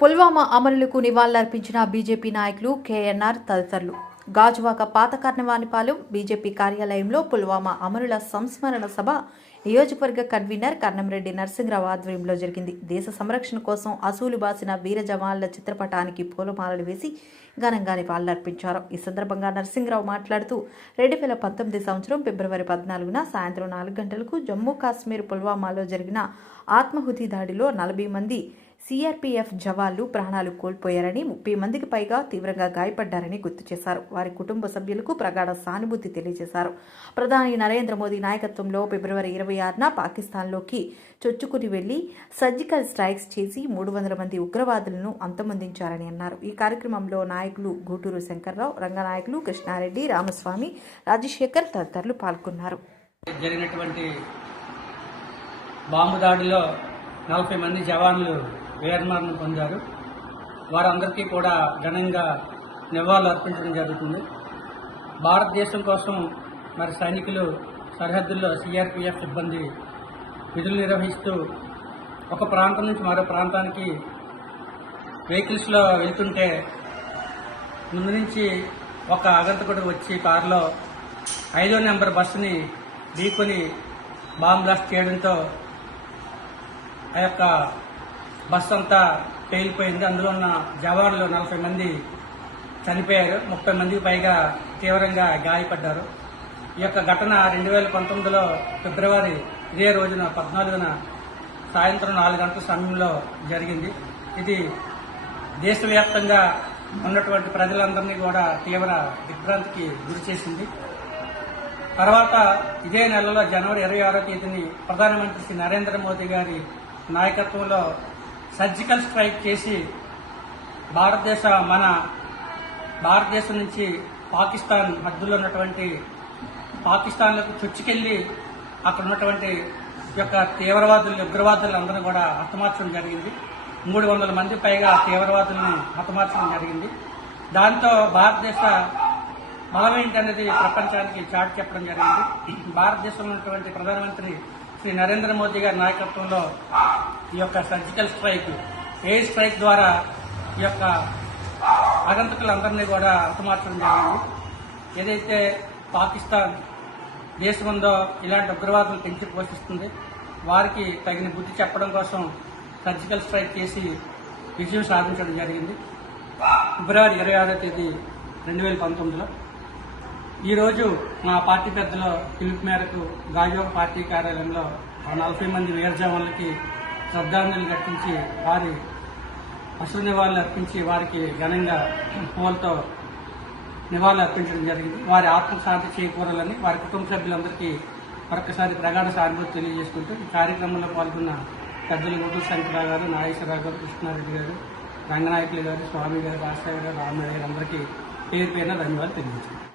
పుల్వామా అమరులకు నివాళులర్పించిన బీజేపీ నాయకులు కేఎన్ఆర్ తదితరులు. గాజువాక పాత కర్ణవానిపాలెం బీజేపీ కార్యాలయంలో పుల్వామా అమరుల సంస్మరణ సభ నియోజకవర్గ కన్వీనర్ కన్నంరెడ్డి నరసింహరావు ఆధ్వర్యంలో జరిగింది. దేశ సంరక్షణ కోసం అసూలు బాసిన వీర జవాన్ల చిత్రపటానికి పూలమాలలు వేసి ఘనంగా నివాళులర్పించారు ఈ సందర్భంగా నరసింహరావు మాట్లాడుతూ రెండు వేల పంతొమ్మిది సంవత్సరం ఫిబ్రవరి పద్నాలుగున సాయంత్రం నాలుగు గంటలకు జమ్మూ కాశ్మీర్ పుల్వామాలో జరిగిన ఆత్మహుతి దాడిలో నలభై మంది సిఆర్పీఎఫ్ జవాన్లు ప్రాణాలు కోల్పోయారని ముప్పై మందికి పైగా తీవ్రంగా గాయపడ్డారని గుర్తు చేశారు. వారి కుటుంబ సభ్యులకు ప్రగాఢ సానుభూతి తెలియజేశారు. ప్రధాని నరేంద్ర మోదీ నాయకత్వంలో ఫిబ్రవరి ఇరవై ఆరున పాకిస్తాన్లోకి చొచ్చుకుని వెళ్ళి సర్జికల్ స్ట్రైక్స్ చేసి మూడు వందల మంది ఉగ్రవాదులను అంతమొందించారని అన్నారు. ఈ కార్యక్రమంలో నాయకులు గూటూరు శంకర్రావు రంగనాయకులు కృష్ణారెడ్డి రామస్వామి రాజశేఖర్ తదితరులు పాల్గొన్నారు. జరిగినటువంటి బాంబు దాడిలో నలభై మంది జవాన్లు వీరమరణం పొందారు. వారందరికీ కూడా ఘనంగా నివాళులు అర్పించడం జరుగుతుంది. భారతదేశం కోసం మరి సైనికులు సరిహద్దుల్లో సిఆర్పిఎఫ్ సిబ్బంది విధులు నిర్వహిస్తూ ఒక ప్రాంతం నుంచి మరో ప్రాంతానికి వెహికల్స్లో వెళ్తుంటే ముందు నుంచి ఒక అగంతకుడు వచ్చి కారులో ఐదో నెంబర్ బస్సుని ఢీకొని బాంబ్ బ్లాస్ట్ చేయడంతో ఆ యొక్క బస్సు అంతా పేలిపోయింది. అందులో ఉన్న జవాన్లు నలభై మంది చనిపోయారు. ముప్పై మందికి పైగా తీవ్రంగా గాయపడ్డారు. ఈ యొక్క ఘటన రెండు వేల పంతొమ్మిదిలో ఫిబ్రవరి ఇదే రోజున పద్నాలుగున సాయంత్రం నాలుగు గంటల సమయంలో జరిగింది. ఇది దేశవ్యాప్తంగా ఉన్నటువంటి ప్రజలందరినీ కూడా తీవ్ర దిగ్భ్రాంతికి గురి చేసింది. తర్వాత ఇదే నెలలో జనవరి ఇరవై ఆరో తేదీని ప్రధానమంత్రి శ్రీ నరేంద్ర మోదీ గారి నాయకత్వంలో సర్జికల్ స్ట్రైక్ చేసి భారతదేశ మన భారతదేశం నుంచి పాకిస్తాన్ మధ్యలో ఉన్నటువంటి పాకిస్తాన్లకు చొచ్చుకెళ్ళి అక్కడ ఉన్నటువంటి ఈ యొక్క తీవ్రవాదులు ఉగ్రవాదులందరూ కూడా హతమార్చడం జరిగింది. మూడు వందల మంది పైగా తీవ్రవాదులను హతమార్చడం జరిగింది. దాంతో భారతదేశ బలం ఏంటనేది ప్రపంచానికి చాటి చెప్పడం జరిగింది. భారతదేశంలో ఉన్నటువంటి ప్రధానమంత్రి శ్రీ నరేంద్ర మోదీ గారి నాయకత్వంలో ఈ యొక్క సర్జికల్ స్ట్రైక్ ఎయిర్ స్ట్రైక్ ద్వారా ఈ యొక్క ఆగంతకులందరినీ కూడా హతమార్చడం జరిగింది. ఏదైతే పాకిస్తాన్ దేశం ఉందో ఇలాంటి ఉగ్రవాదులు పెంచి పోషిస్తుంది. వారికి తగిన బుద్ధి చెప్పడం కోసం సర్జికల్ స్ట్రైక్ చేసి విజయం సాధించడం జరిగింది. ఫిబ్రవరి ఇరవై ఆరో తేదీ రెండు వేల పంతొమ్మిదిలో. ఈరోజు మా పార్టీ పెద్దల పిలుపు మేరకు గాజువాక పార్టీ కార్యాలయంలో నలభై మంది వీర జవాన్లకి శ్రద్ధాంజలి ఘటించి వారి అశ్రు నివాళులు అర్పించి వారికి ఘనంగా పూలతో నివాళులు అర్పించడం జరిగింది. వారి ఆత్మశాంతి చేకూరాలని వారి కుటుంబ సభ్యులందరికీ మరొకసారి ప్రగాఢ సానుభూతి తెలియజేసుకుంటూ ఈ కార్యక్రమంలో పాల్గొన్న పెద్దలు గుడ్డు శంకరరావు గారు నాగేశ్వరరావు గారు కృష్ణారెడ్డి గారు రంగనాయకులు గారు స్వామి గారు రాజశేఖర్ గారు రామనాయుడు గారు అందరికీ పేరు పేరున ధన్యవాదాలు తెలియజేస్తున్నాను.